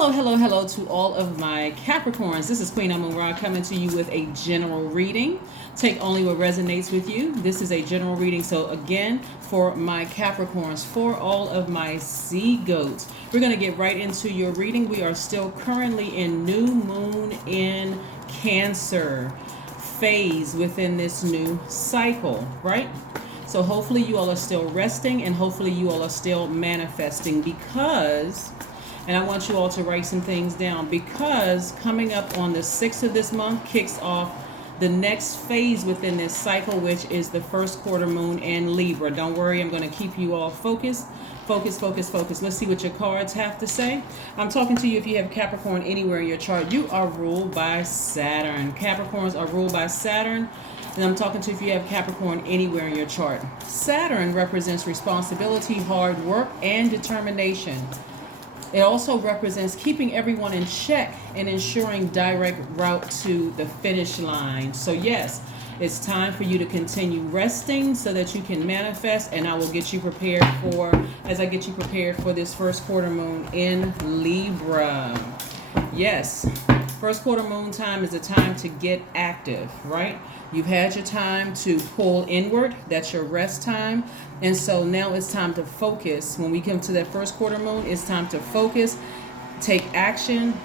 Hello to all of my Capricorns. This is Queen Amun Ra coming to you with a general reading. Take only what resonates with you. This is a general reading. So again, for my Capricorns, for all of my sea goats, we're going to get right into your reading. We are still currently in new moon in Cancer phase within this new cycle, right? So hopefully you all are still resting and hopefully you all are still manifesting because... And I want you all to write some things down because coming up on the 6th of this month kicks off the next phase within this cycle, which is the first quarter moon in Libra. Don't worry, I'm going to keep you all focused. Focus. Let's see what your cards have to say. I'm talking to you if you have Capricorn anywhere in your chart. You are ruled by Saturn. Capricorns are ruled by Saturn. And I'm talking to you if you have Capricorn anywhere in your chart. Saturn represents responsibility, hard work, and determination. It also represents keeping everyone in check and ensuring direct route to the finish line. So yes, it's time for you to continue resting so that you can manifest, and I will get you prepared for, as I get you prepared for this first quarter moon in Libra. Yes, first quarter moon time is a time to get active, right? You've had your time to pull inward. That's your rest time. And so now it's time to focus. When we come to that first quarter moon, it's time to focus, take action,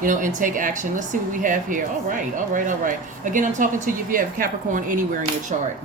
and take action. Let's see what we have here. All right. Again, I'm talking to you if you have Capricorn anywhere in your chart.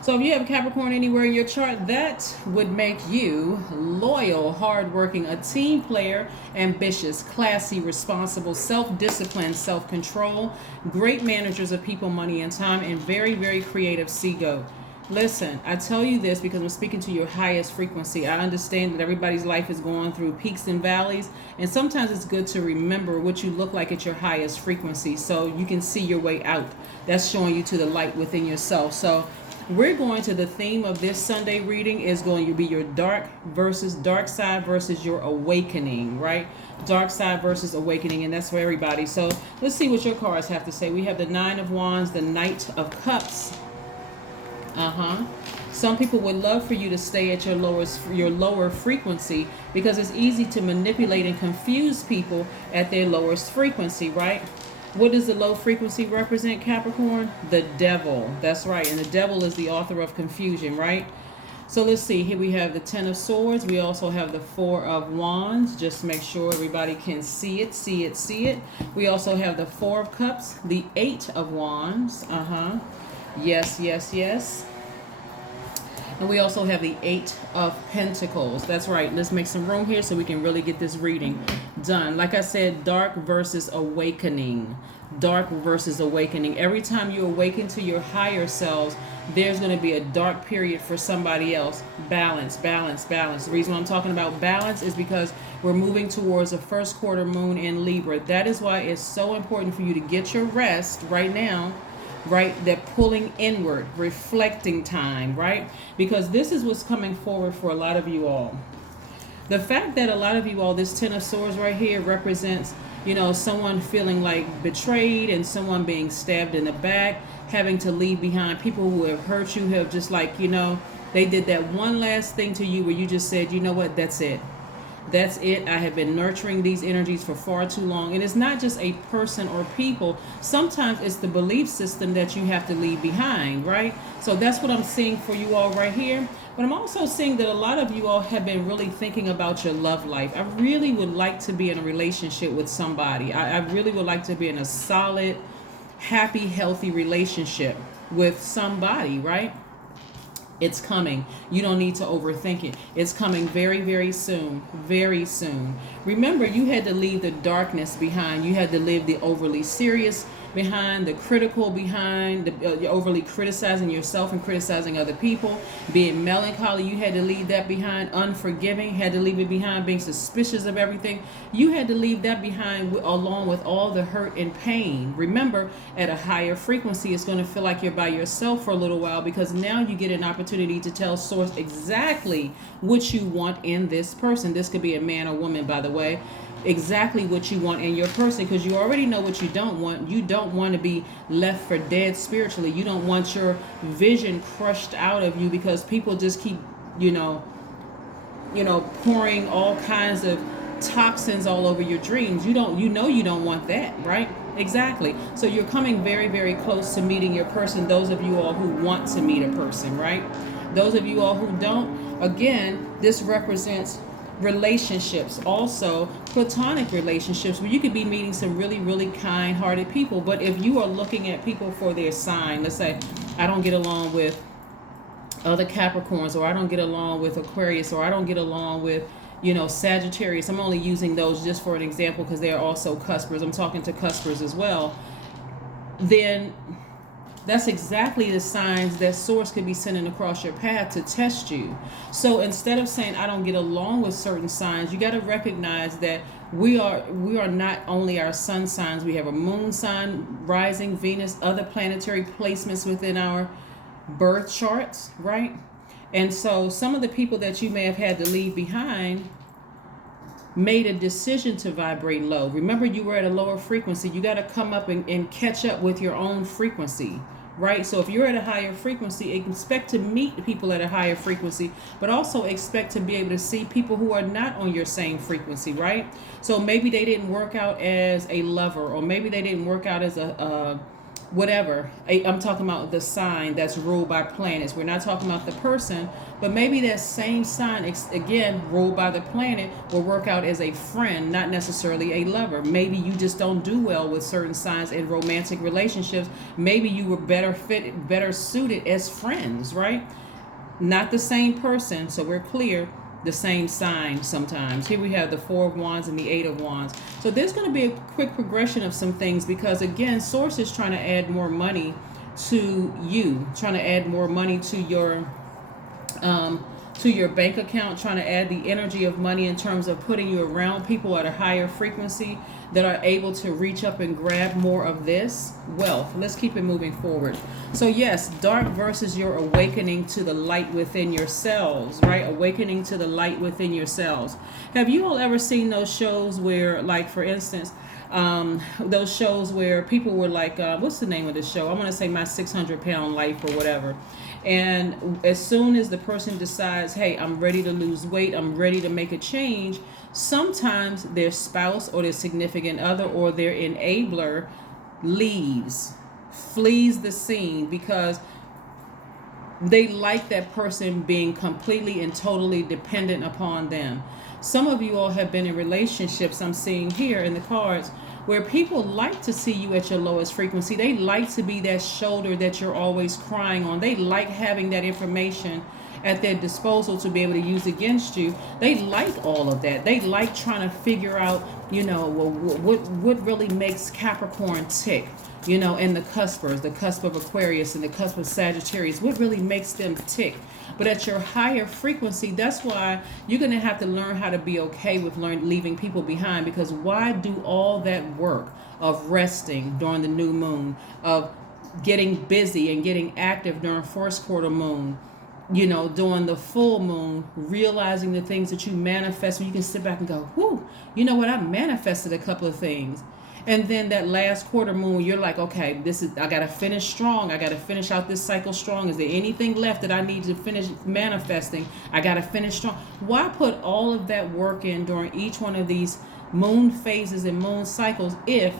So if you have Capricorn anywhere in your chart, that would make you loyal, hardworking, a team player, ambitious, classy, responsible, self-disciplined, self-control, great managers of people, money, and time, and very, very creative sea goat. Listen, I tell you this because I'm speaking to your highest frequency. I understand that everybody's life is going through peaks and valleys, and sometimes it's good to remember what you look like at your highest frequency so you can see your way out. That's showing you to the light within yourself. So we're going to the theme of this Sunday reading is going to be your dark side versus your awakening, right? Dark side versus awakening, and that's for everybody. So let's see what your cards have to say. We have the Nine of Wands, the Knight of Cups. Some people would love for you to stay at your lower frequency because it's easy to manipulate and confuse people at their lowest frequency, right? What does the low frequency represent, Capricorn? The devil. That's right. And the devil is the author of confusion, right? So let's see. Here we have the Ten of Swords. We also have the Four of Wands. Just make sure everybody can see it. We also have the Four of Cups, the Eight of Wands. Yes. And we also have the Eight of Pentacles. That's right. Let's make some room here so we can really get this reading done. Like I said, dark versus awakening. Dark versus awakening. Every time you awaken to your higher selves, there's going to be a dark period for somebody else. Balance. The reason why I'm talking about balance is because we're moving towards a first quarter moon in Libra. That is why it's so important for you to get your rest right now. Right, that pulling inward, reflecting time, right? Because this is what's coming forward for a lot of you all. The fact that a lot of you all, this Ten of Swords right here represents, someone feeling like betrayed and someone being stabbed in the back, having to leave behind people who have hurt you, who have just they did that one last thing to you where you just said, you know what, that's it. That's it. I have been nurturing these energies for far too long. And it's not just a person or people. Sometimes it's the belief system that you have to leave behind, right? So that's what I'm seeing for you all right here. But I'm also seeing that a lot of you all have been really thinking about your love life. I really would like to be in a relationship with somebody. I really would like to be in a solid, happy, healthy relationship with somebody, right? It's coming. You don't need to overthink it. It's coming very, very soon. Very soon. Remember, you had to leave the darkness behind. You had to leave the overly serious behind, the critical behind, the overly criticizing yourself and criticizing other people, being melancholy. You had to leave that behind. Unforgiving, had to leave it behind. Being suspicious of everything. You had to leave that behind along with all the hurt and pain. Remember, at a higher frequency, it's going to feel like you're by yourself for a little while because now you get an opportunity to tell Source exactly what you want in this person. This could be a man or woman, by the way. Exactly what you want in your person because you already know what you don't want. You don't want to be left for dead spiritually. You don't want your vision crushed out of you because people just keep, pouring all kinds of toxins all over your dreams. You don't want that, right? Exactly. So you're coming very, very close to meeting your person. Those of you all who want to meet a person, right? Those of you all who don't, again, this represents relationships, also platonic relationships, where you could be meeting some really, really kind-hearted people. But if you are looking at people for their sign, let's say I don't get along with other Capricorns, or I don't get along with Aquarius, or I don't get along with, Sagittarius. I'm only using those just for an example because they are also cuspers. I'm talking to cuspers as well. Then that's exactly the signs that source could be sending across your path to test you. So instead of saying I don't get along with certain signs, you got to recognize that we are not only our sun signs. We have a moon sign, rising, Venus, other planetary placements within our birth charts, right? And so some of the people that you may have had to leave behind made a decision to vibrate low. Remember, you were at a lower frequency. You got to come up and catch up with your own frequency, right? So if you're at a higher frequency, expect to meet people at a higher frequency, but also expect to be able to see people who are not on your same frequency, right? So maybe they didn't work out as a lover, or maybe they didn't work out as a whatever. I'm talking about the sign that's ruled by planets. We're not talking about the person, but maybe that same sign, again, ruled by the planet, will work out as a friend, not necessarily a lover. Maybe you just don't do well with certain signs in romantic relationships. Maybe you were better suited as friends, right? Not the same person, so we're clear. The same sign sometimes. Here we have the Four of Wands and the Eight of Wands. So there's going to be a quick progression of some things, because again, source is trying to add more money to you, trying to add more money to your bank account, trying to add the energy of money in terms of putting you around people at a higher frequency that are able to reach up and grab more of this wealth. Let's keep it moving forward. So yes, dark versus your awakening to the light within yourselves, right? Awakening to the light within yourselves. Have you all ever seen those shows where, like, for instance, those shows where people were like, what's the name of the show? I want to say My 600-Pound Life or whatever. And as soon as the person decides, hey, I'm ready to lose weight, I'm ready to make a change, sometimes their spouse or their significant other or their enabler flees the scene, because they like that person being completely and totally dependent upon them. Some of you all have been in relationships, I'm seeing here in the cards, where people like to see you at your lowest frequency. They like to be that shoulder that you're always crying on. They like having that information at their disposal to be able to use against you. They like all of that. They like trying to figure out, what really makes Capricorn tick, and the cuspers, the cusp of Aquarius and the cusp of Sagittarius, what really makes them tick. But at your higher frequency, that's why you're going to have to learn how to be okay with leaving people behind, because why do all that work of resting during the new moon, of getting busy and getting active during first quarter moon, during the full moon, realizing the things that you manifest, when you can sit back and go, whoo, you know what, I manifested a couple of things. And then that last quarter moon, you're like, okay, I got to finish strong. I got to finish out this cycle strong. Is there anything left that I need to finish manifesting? I got to finish strong. Why put all of that work in during each one of these moon phases and moon cycles if,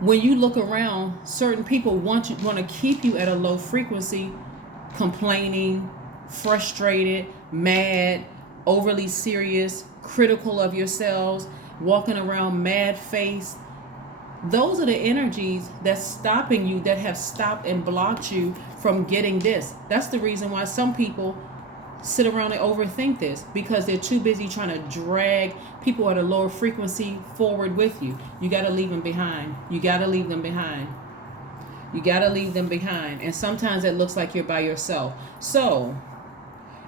when you look around, certain people want to keep you at a low frequency, complaining, frustrated, mad, overly serious, critical of yourselves, walking around mad faced? Those are the energies that's stopping you, that have stopped and blocked you from getting this. That's the reason why some people sit around and overthink this, because they're too busy trying to drag people at a lower frequency forward with you. You got to leave them behind. You got to leave them behind. You got to leave them behind. And sometimes it looks like you're by yourself. So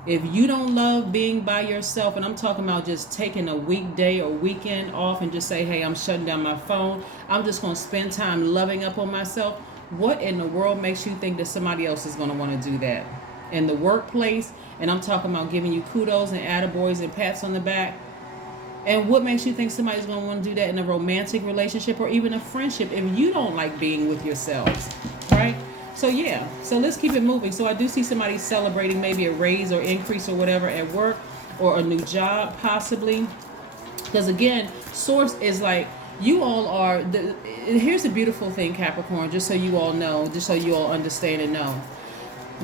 if you don't love being by yourself, and I'm talking about just taking a weekday or weekend off and just say, hey, I'm shutting down my phone, I'm just going to spend time loving up on myself, what in the world makes you think that somebody else is going to want to do that? In the workplace, and I'm talking about giving you kudos and attaboys and pats on the back. And what makes you think somebody's going to want to do that in a romantic relationship or even a friendship if you don't like being with yourselves, right? So yeah, so let's keep it moving. So I do see somebody celebrating maybe a raise or increase or whatever at work, or a new job possibly. Because again, source is like, you all are here's the beautiful thing, Capricorn, just so you all know, just so you all understand and know.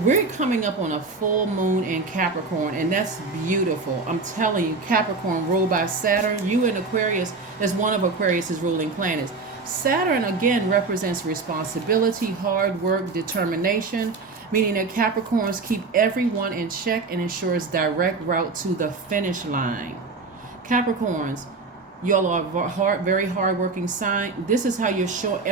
We're coming up on a full moon in Capricorn, and that's beautiful. I'm telling you, Capricorn ruled by Saturn. You in Aquarius, that's one of Aquarius's ruling planets. Saturn again represents responsibility, hard work, determination, meaning that Capricorns keep everyone in check and ensures direct route to the finish line. Capricorns, y'all are very hardworking sign. This is how you're showing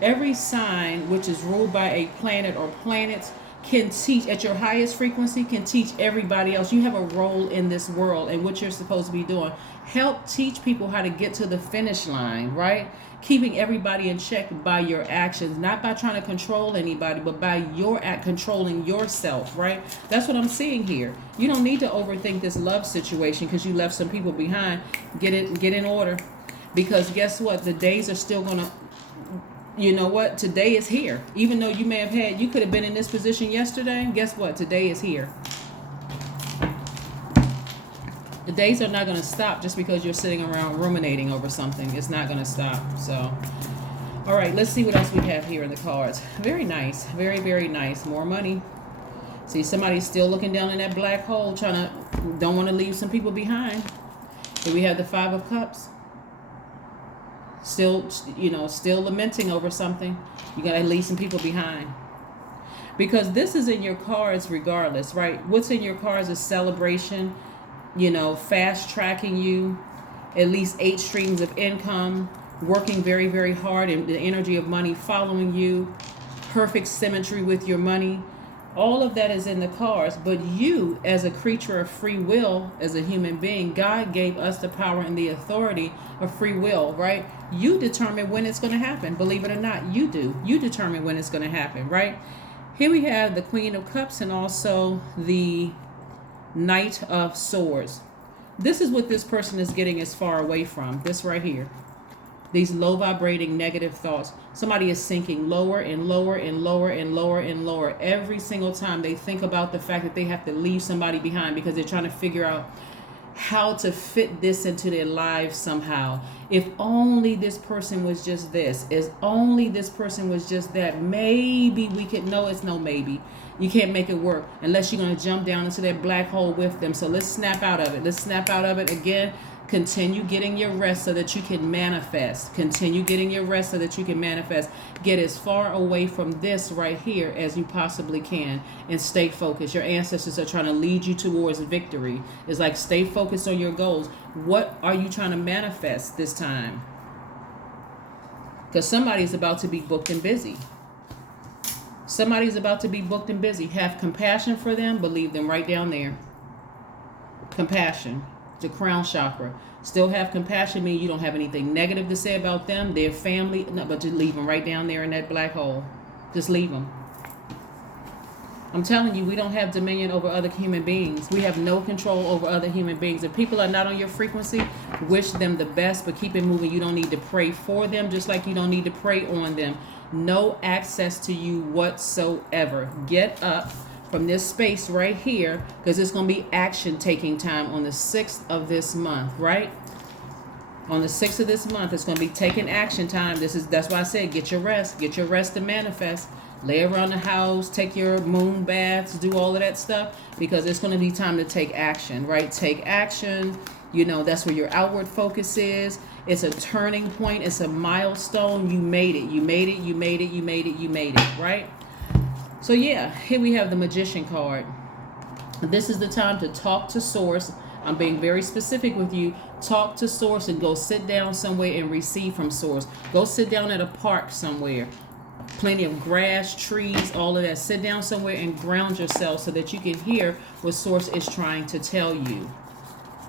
every sign which is ruled by a planet or planets can teach at your highest frequency, can teach everybody else. You have a role in this world and what you're supposed to be doing. Help teach people how to get to the finish line, right? Keeping everybody in check by your actions, not by trying to control anybody, but by your act controlling yourself, right? That's what I'm seeing here. You don't need to overthink this love situation because you left some people behind. Get in order, because guess what? The days are still gonna. You know what? Today is here. Even though you could have been in this position yesterday. Guess what? Today is here. The days are not going to stop just because you're sitting around ruminating over something. It's not going to stop. So, all right, let's see what else we have here in the cards. Very nice. Very, very nice. More money. See, somebody's still looking down in that black hole, don't want to leave some people behind. Here we have the Five of Cups. Still lamenting over something. You got to leave some people behind. Because this is in your cards regardless, right? What's in your cards is celebration, fast tracking you, at least 8 streams of income, working very, very hard, and the energy of money following you, perfect symmetry with your money. All of that is in the cards, but you, as a creature of free will, as a human being, God gave us the power and the authority of free will, right? You determine when it's going to happen. Believe it or not, you do. You determine when it's going to happen, right? Here we have the Queen of Cups and also the Knight of Swords. This is what this person is getting as far away from. This right here. These low vibrating negative thoughts. Somebody is sinking lower and lower and lower and lower and lower every single time they think about the fact that they have to leave somebody behind because they're trying to figure out how to fit this into their lives somehow. If only this person was just this. If only this person was just that. Maybe we could. No, it's no maybe. You can't make it work unless you're going to jump down into that black hole with them. So let's snap out of it. Let's snap out of it again. Continue getting your rest so that you can manifest. Continue getting your rest so that you can manifest. Get as far away from this right here as you possibly can and stay focused. Your ancestors are trying to lead you towards victory. It's like stay focused on your goals. What are you trying to manifest this time? Because somebody's about to be booked and busy. Somebody's about to be booked and busy. Have compassion for them, but leave them right down there. Compassion. The crown chakra. Still have compassion mean you don't have anything negative to say about them, their family, no, but just leave them right down there in that black hole. Just leave them. I'm telling you, we don't have dominion over other human beings. We have no control over other human beings. If people are not on your frequency, wish them the best, but keep it moving. You don't need to pray for them, just like you don't need to pray on them. No access to you whatsoever. Get up from this space right here, because it's going to be action taking time on the 6th of this month, right? On the 6th of this month, it's going to be taking action time. That's why I said get your rest to manifest. Lay around the house, take your moon baths, do all of that stuff, because it's going to be time to take action, right? Take action. That's where your outward focus is. It's a turning point. It's a milestone. You made it. You made it. You made it. You made it. You made it, right? So yeah, here we have the Magician card. This is the time to talk to Source. I'm being very specific with you. Talk to Source and go sit down somewhere and receive from Source. Go sit down at a park somewhere. Plenty of grass, trees, all of that. Sit down somewhere and ground yourself so that you can hear what Source is trying to tell you.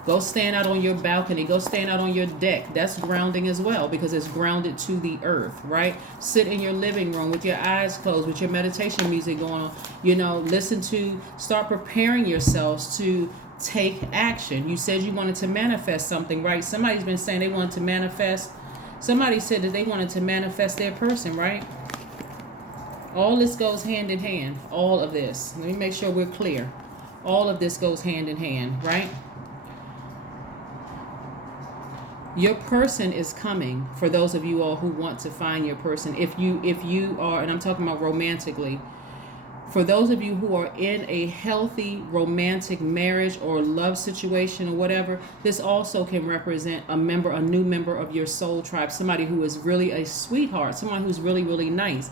Go stand out on your balcony. Go stand out on your deck. That's grounding as well, because it's grounded to the earth, right? Sit in your living room with your eyes closed, with your meditation music going on. Start preparing yourselves to take action. You said you wanted to manifest something, right? Somebody's been saying they wanted to manifest. Somebody said that they wanted to manifest their person, right? All this goes hand in hand. All of this. Let me make sure we're clear. All of this goes hand in hand, right? Your person is coming. For those of you all who want to find your person, if you are, and I'm talking about romantically, for those of you who are in a healthy romantic marriage or love situation or whatever, this also can represent a new member of your soul tribe, somebody who is really a sweetheart, someone who's really, really nice.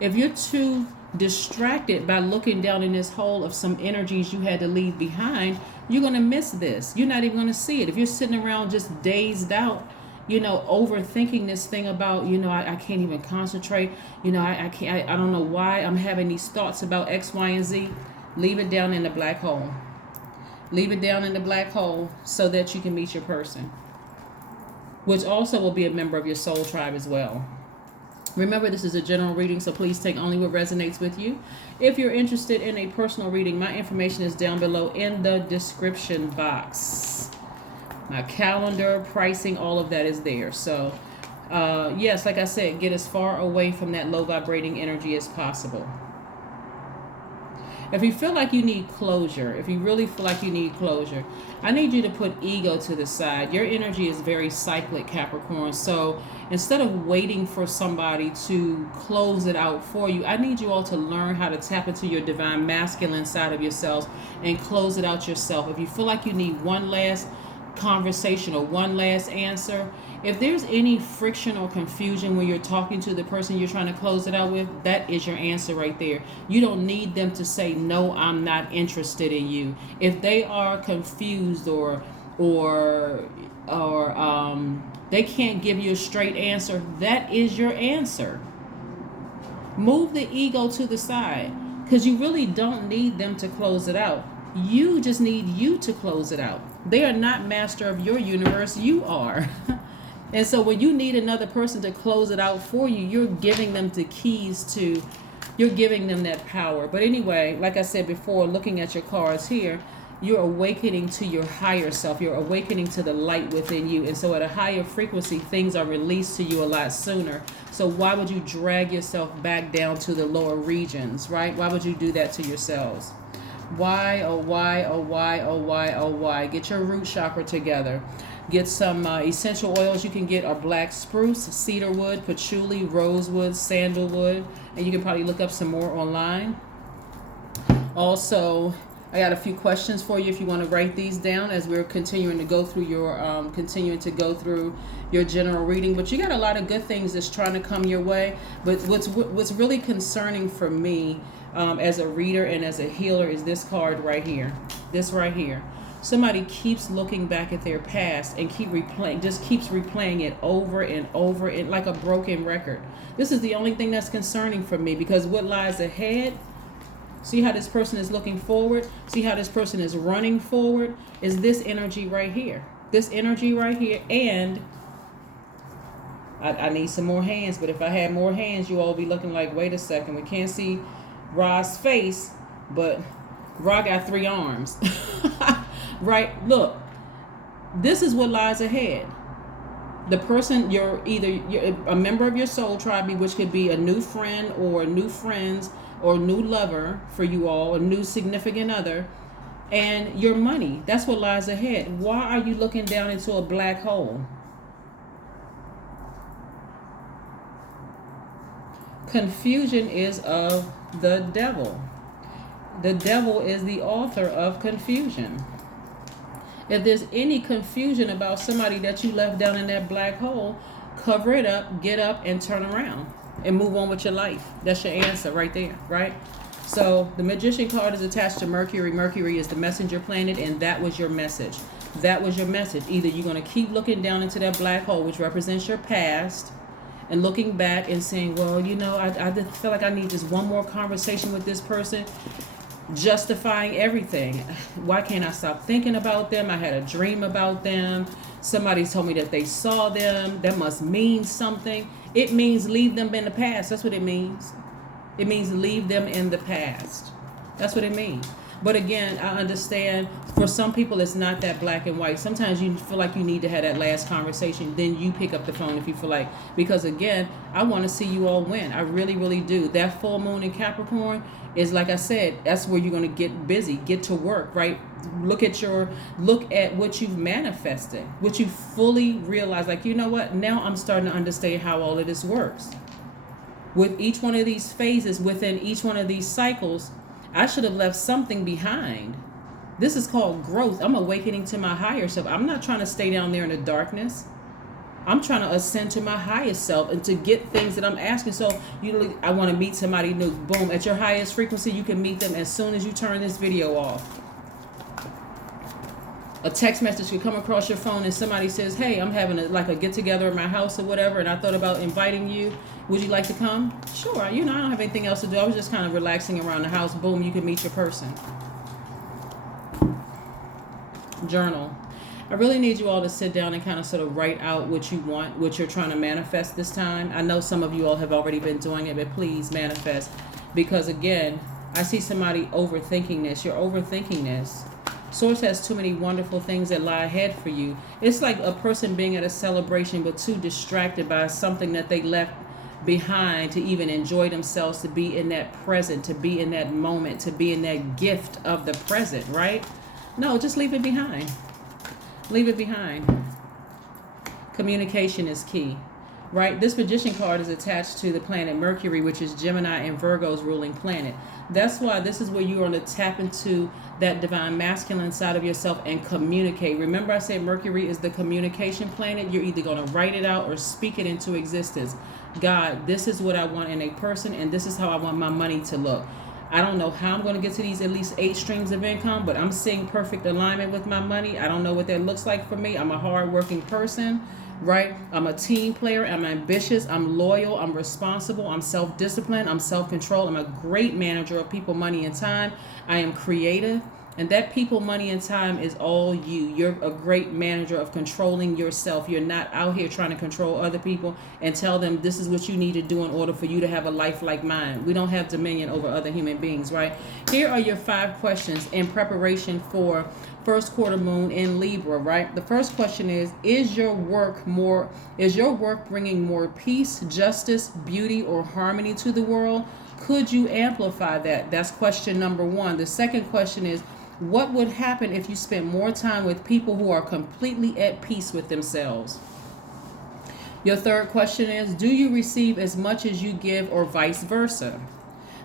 If you're too distracted by looking down in this hole of some energies you had to leave behind, you're going to miss this. You're not even going to see it. If you're sitting around just dazed out, overthinking this thing about, I can't even concentrate, I can't, I don't know why I'm having these thoughts about X, Y, and Z, leave it down in the black hole. Leave it down in the black hole so that you can meet your person, which also will be a member of your soul tribe as well. Remember, this is a general reading, so please take only what resonates with you. If you're interested in a personal reading, my information is down below in the description box. My calendar, pricing, all of that is there. So, yes, like I said, get as far away from that low vibrating energy as possible. If you feel like you need closure, if you really feel like you need closure, I need you to put ego to the side. Your energy is very cyclic, Capricorn. So instead of waiting for somebody to close it out for you, I need you all to learn how to tap into your divine masculine side of yourselves and close it out yourself. If you feel like you need one last conversation or one last answer, if there's any friction or confusion when you're talking to the person you're trying to close it out with, that is your answer right there. You don't need them to say, no, I'm not interested in you. If they are confused or they can't give you a straight answer, that is your answer. Move the ego to the side, because you really don't need them to close it out. You just need you to close it out. They are not master of your universe. You are. And so when you need another person to close it out for you, you're giving them the keys to, you're giving them that power. But anyway, like I said before, looking at your cards here, you're awakening to your higher self. You're awakening to the light within you. And so at a higher frequency, things are released to you a lot sooner. So why would you drag yourself back down to the lower regions, right? Why would you do that to yourselves? Why, oh why, oh why, oh why, oh why? Get your root chakra together. Get some essential oils you can get are black spruce, cedar wood, patchouli, rosewood, sandalwood, and you can probably look up some more online. Also, I got a few questions for you if you want to write these down as we're continuing to go through your general reading. But you got a lot of good things that's trying to come your way. But what's really concerning for me as a reader and as a healer is this card right here. This right here. Somebody keeps looking back at their past and keeps replaying it over and over and like a broken record. This is the only thing that's concerning for me, because what lies ahead, see how this person is looking forward, see how this person is running forward, is this energy right here. This energy right here. And I need some more hands, but if I had more hands, you all would be looking like, wait a second, we can't see Ra's face, but Ra got 3 arms. Right? Look, this is what lies ahead. The person, you're a member of your soul tribe, which could be a new friend or new friends or new lover for you all, a new significant other, and your money. That's what lies ahead. Why are you looking down into a black hole? Confusion is of the devil. The devil is the author of confusion. If there's any confusion about somebody that you left down in that black hole, cover it up, get up, and turn around and move on with your life. That's your answer right there, right? So the Magician card is attached to Mercury. Mercury is the messenger planet, and that was your message. That was your message. Either you're going to keep looking down into that black hole, which represents your past, and looking back and saying, well, I just feel like I need just one more conversation with this person, justifying everything. Why can't I stop thinking about them? I had a dream about them. Somebody told me that they saw them. That must mean something. It means leave them in the past. That's what it means. It means leave them in the past. That's what it means. But again, I understand for some people it's not that black and white. Sometimes you feel like you need to have that last conversation. Then you pick up the phone if you feel like, because again, I want to see you all win. I really, really do. That full moon in Capricorn is, like I said, that's where you're going to get busy, get to work, right? Look at what you've manifested, what you fully realize, like, you know what? Now I'm starting to understand how all of this works. With each one of these phases, within each one of these cycles, I should have left something behind. This is called growth. I'm awakening to my higher self. I'm not trying to stay down there in the darkness. I'm trying to ascend to my highest self and to get things that I'm asking. So I want to meet somebody new. Boom. At your highest frequency, you can meet them as soon as you turn this video off. A text message could come across your phone and somebody says, hey, I'm having a get together at my house or whatever, and I thought about inviting you. Would you like to come? Sure. I don't have anything else to do. I was just kind of relaxing around the house. Boom, you can meet your person. Journal. I really need you all to sit down and kind of sort of write out what you want, what you're trying to manifest this time. I know some of you all have already been doing it, but please manifest. Because again, I see somebody overthinking this. You're overthinking this. Source has too many wonderful things that lie ahead for you. It's like a person being at a celebration but too distracted by something that they left behind to even enjoy themselves, to be in that present, to be in that moment, to be in that gift of the present, right? No, just leave it behind. Leave it behind. Communication is key, right? This Magician card is attached to the planet Mercury, which is Gemini and Virgo's ruling planet. That's why this is where you're going to tap into that divine masculine side of yourself and communicate. Remember I said Mercury is the communication planet. You're either going to write it out or speak it into existence. God, this is what I want in a person, and this is how I want my money to look. I don't know how I'm going to get to these at least 8 streams of income, but I'm seeing perfect alignment with my money. I don't know what that looks like for me. I'm a hardworking person, right? I'm a team player. I'm ambitious. I'm loyal. I'm responsible. I'm self-disciplined. I'm self-controlled. I'm a great manager of people, money, and time. I am creative. And that people, money, and time is all you. You're a great manager of controlling yourself. You're not out here trying to control other people and tell them this is what you need to do in order for you to have a life like mine. We don't have dominion over other human beings, right? Here are your 5 questions in preparation for first quarter moon in Libra, right? The first question is your work bringing more peace, justice, beauty, or harmony to the world? Could you amplify that? That's question number 1. The second question is, what would happen if you spent more time with people who are completely at peace with themselves? Your third question is, do you receive as much as you give, or vice versa?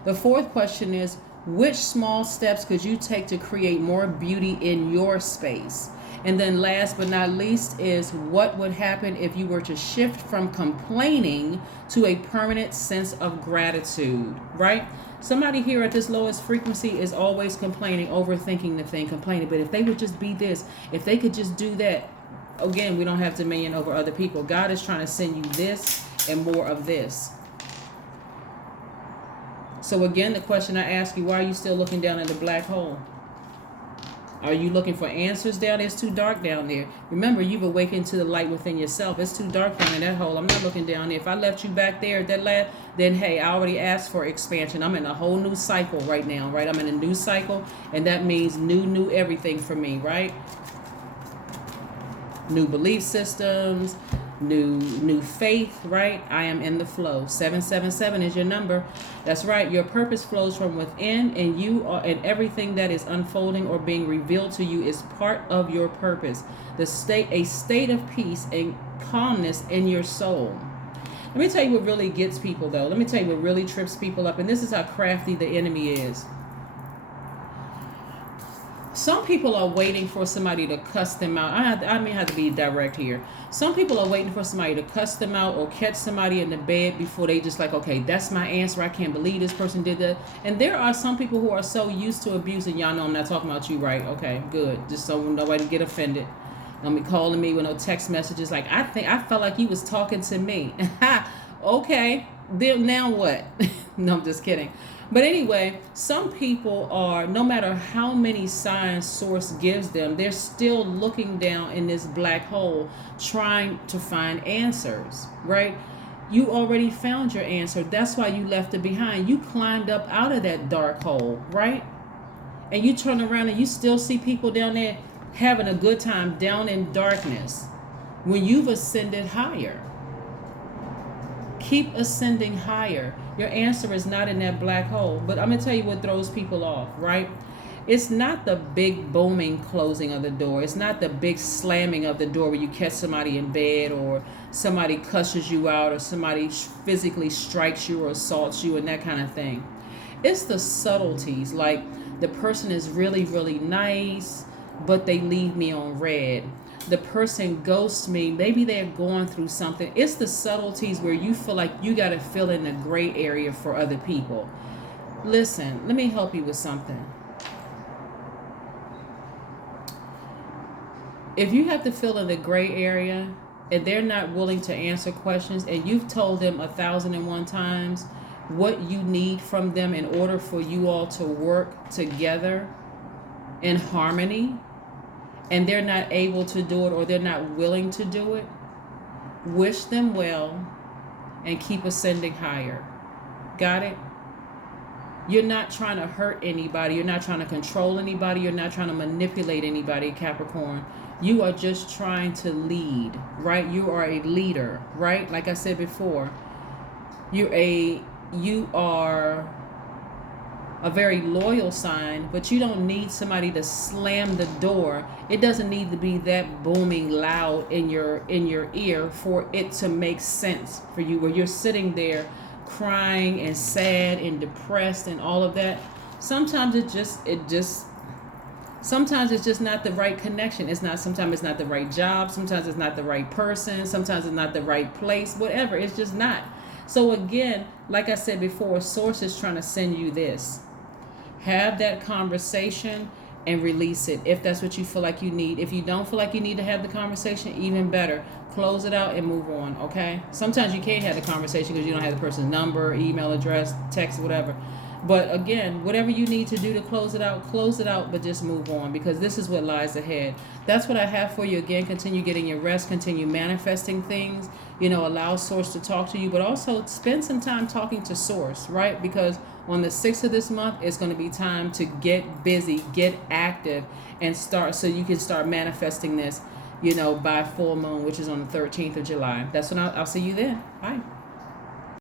The fourth question is, which small steps could you take to create more beauty in your space? And then last but not least is, what would happen if you were to shift from complaining to a permanent sense of gratitude, right? Somebody here at this lowest frequency is always complaining, overthinking the thing, complaining. But if they would just be this, if they could just do that. Again, we don't have dominion over other people. God is trying to send you this and more of this. So again, the question I ask you, why are you still looking down in the black hole? Are you looking for answers down there? It's too dark down there. Remember, you've awakened to the light within yourself. It's too dark down in that hole. I'm not looking down there. If I left you back there at that lab, then hey, I already asked for expansion. I'm in a whole new cycle right now, right? I'm in a new cycle, and that means new everything for me, right? New belief systems, new faith, right? I am in the flow. 777 is your number. That's right. Your purpose flows from within, and you are, and everything that is unfolding or being revealed to you is part of your purpose. A state of peace and calmness in your soul. Let me tell you what really gets people, though. Let me tell you what really trips people up, and this is how crafty the enemy is. Some people are waiting for somebody to cuss them out. I may have to be direct here. Some people are waiting for somebody to cuss them out or catch somebody in the bed before they just like, okay, that's my answer. I can't believe this person did that. And there are some people who are so used to abuse, and y'all know I'm not talking about you, right? Okay, good. Just so nobody get offended. Don't be calling me with no text messages like, I felt like you was talking to me. Okay, then now what? No, I'm just kidding. But anyway, some people are, no matter how many signs source gives them, they're still looking down in this black hole trying to find answers, right? You already found your answer. That's why you left it behind. You climbed up out of that dark hole, right? and you turn around and you still see people down there having a good time down in darkness when you've ascended higher. Keep ascending higher. Your answer is not in that black hole. But I'm going to tell you what throws people off, right? It's not the big booming closing of the door. It's not the big slamming of the door where you catch somebody in bed, or somebody cusses you out, or somebody physically strikes you or assaults you and that kind of thing. It's the subtleties, like the person is really, really nice, but they leave me on red. The person ghosts me. Maybe they're going through something. It's the subtleties where you feel like you got to fill in the gray area for other people. Listen, let me help you with something. If you have to fill in the gray area and they're not willing to answer questions, and you've told them 1,001 times what you need from them in order for you all to work together in harmony, and they're not able to do it, or they're not willing to do it, wish them well and keep ascending higher. Got it? You're not trying to hurt anybody. You're not trying to control anybody. You're not trying to manipulate anybody, Capricorn. You are just trying to lead, right? You are a leader, right? Like I said before, you are a very loyal sign, but you don't need somebody to slam the door. It doesn't need to be that booming loud in your ear for it to make sense for you, where you're sitting there crying and sad and depressed and all of that. Sometimes it's just not the right connection. Sometimes it's not the right job. Sometimes it's not the right person. Sometimes it's not the right place. Whatever. It's just not. So again, like I said before, Source is trying to send you this. Have that conversation and release it if that's what you feel like you need. If you don't feel like you need to have the conversation, even better. Close it out and move on, okay? Sometimes you can't have the conversation because you don't have the person's number, email address, text, whatever. But again, whatever you need to do to close it out, but just move on, because this is what lies ahead. That's what I have for you. Again, continue getting your rest, continue manifesting things, allow Source to talk to you, but also spend some time talking to Source, right? Because on the 6th of this month, it's going to be time to get busy, get active, and start, so you can start manifesting this, by full moon, which is on the 13th of July. That's when I'll see you then. Bye.